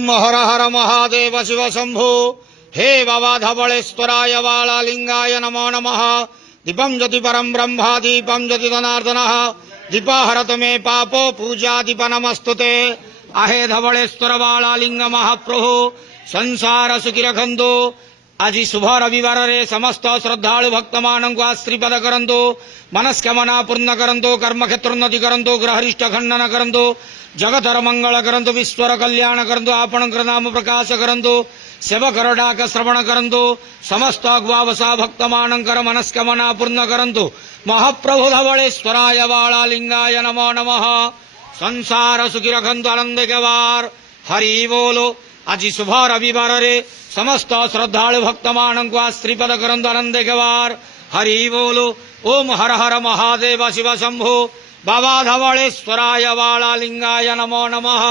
ओम हर हर महादेव शिव शंभो। हे बाबा धवलेश्वराय वालालिंगाय नमो नमः। दीपं ज्योति परम ब्रह्म दीपं ज्योति जनार्दनः। दीपहरतु मे पापो पूजा दीप नमस्तुते। आहे धवलेश्वर वालालिंग महाप्रभु संसार सुखी रखंतु। आज शुभ रविवार रे समस्त श्रद्धालु भक्त मानक आश्रीपद करंतु। मनस्कामना पूर्ण करंतु। कर्म क्षेत्रोन्नति करंतु। ग्रहरिष्ट खंडन करंतु। जगतर मंगल करंतु। विश्वर कल्याण करंतु। आपणकर नाम प्रकाश करंतु। सेवकर डाक श्रवण करंतु। समस्त अग्वावसा भक्त मानकर मनस्कामना पूर्ण करंतु। महाप्रभु धवलेश्वराय वालालिंगाय नमो नमः। संसार सुखी रखंतु आनंद के वार। हरि बोलो। आज शुभ रविवार रे समस्त श्रद्धालु भक्त मानक आश्रीपद करंतु आनंद के वार। हरि बोलो। ओम हर हर महादेव शिव शंभो। बाबा धवलेश्वराय वालालिंगाय नमो नमः।